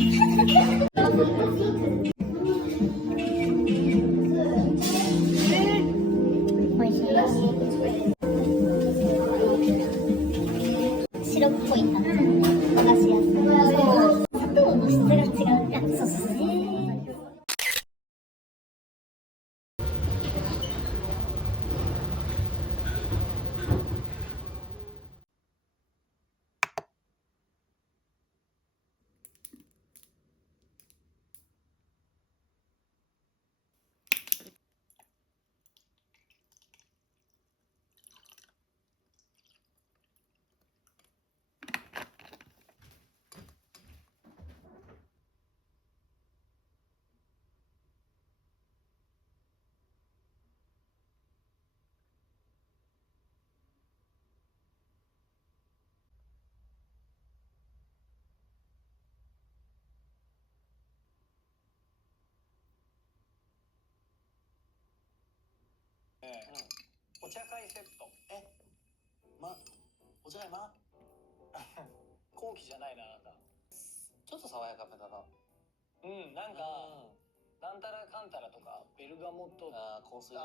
美味しい。白っぽい感じ。和菓子屋さん。砂糖の質が違う。そうですね。お茶会セット。お茶会後期じゃないな、あなた。ちょっと爽やかめだな。なんか、なんたらかんたらとか、ベルガモット。香水。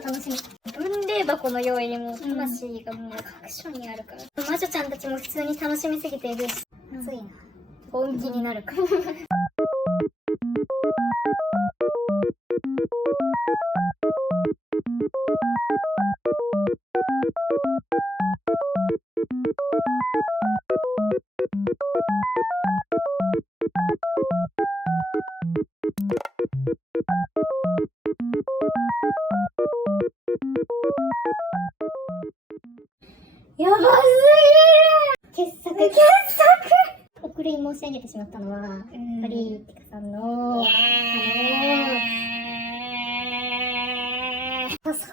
楽しみ。分霊箱の用意にも魂がもう各所にあるから。魔女ちゃんたちも普通に楽しみすぎているし、熱いな。本気になるから。やばすぎる。傑作。遅れに申し上げてしまったのは、やっぱりティカさんのそ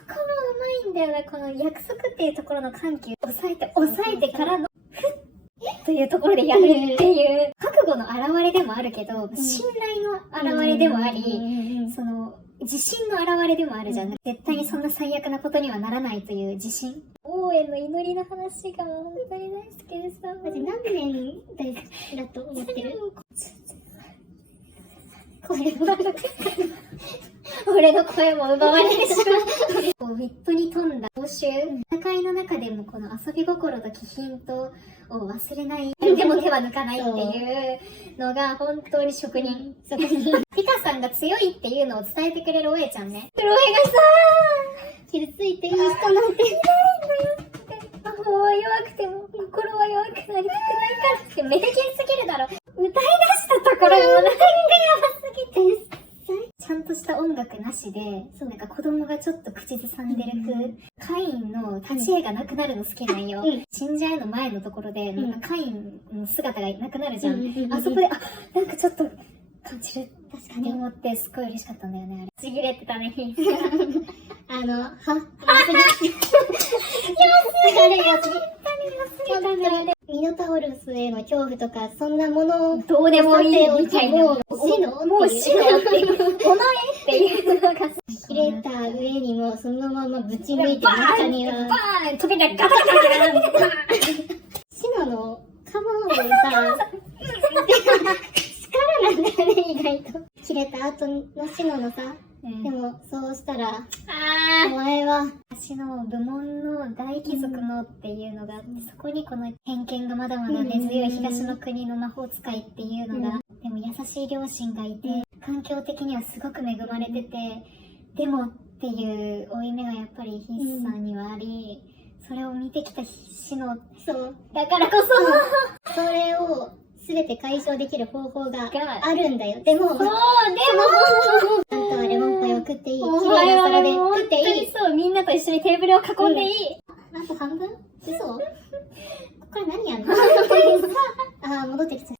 こもうまいんだよな。この約束っていうところの緩急抑えてからのというところでやるっていう覚悟の表れでもあるけど、信頼の表れでもあり、その自信の表れでもあるじゃん。絶対にそんな最悪なことにはならないという自信。王への祈りの話がもう本当に大好きでさ。マジ何年大好きだと思ってる？俺の声も奪われてしまう。ウィットに富んだ報酬、戦いの中でもこの遊び心と気品とを忘れない、でも手は抜かないっていうのが本当に職人。ティカさんが強いっていうのを伝えてくれるおえちゃんね。ロエがさ傷ついていい人なんていないんだよって。魔法は弱くても心は弱くなりたくないからってメデケンすぎるだろ。歌い出したところもなんかやばすぎて。ちゃんとした音楽なしで、なんか子供がちょっと口ずさんでる風、カインの立ち絵がなくなるの好きなんよ。死んじゃえの前のところで、なんかカインの姿がなくなるじゃん。あそこで、なんかちょっと感じる。確かに思って、すっごい嬉しかったんだよね、あれ。ちぎれてたね、ひーミノタウロスへの恐怖とか、そんなものをどうでもいいみたいな。もう死のっていう、お前っていうのが、切れた上にもそのままぶち抜いて中には、バーン飛び出ガタガタガタガタシノのカバンをさ、力なんだよね、意外と。切れた後のシノのさ、でもそうしたら、お前は私の部門の大貴族のっていうのがあって、そこにこの偏見がまだまだ根強い東の国の魔法使いっていうのが、でも優しい両親がいて、環境的にはすごく恵まれてて、でもっていう負い目がやっぱり筆さんにはあり、それを見てきたシノ、だからこそ、それを全て解消できる方法があるんだよ。でも、あんたはレモンパイを食っていい。綺麗な皿で食っていい。そう、みんなと一緒にテーブルを囲んでいい。あと半分？嘘？ここから何やんの？あー、戻ってきちゃう。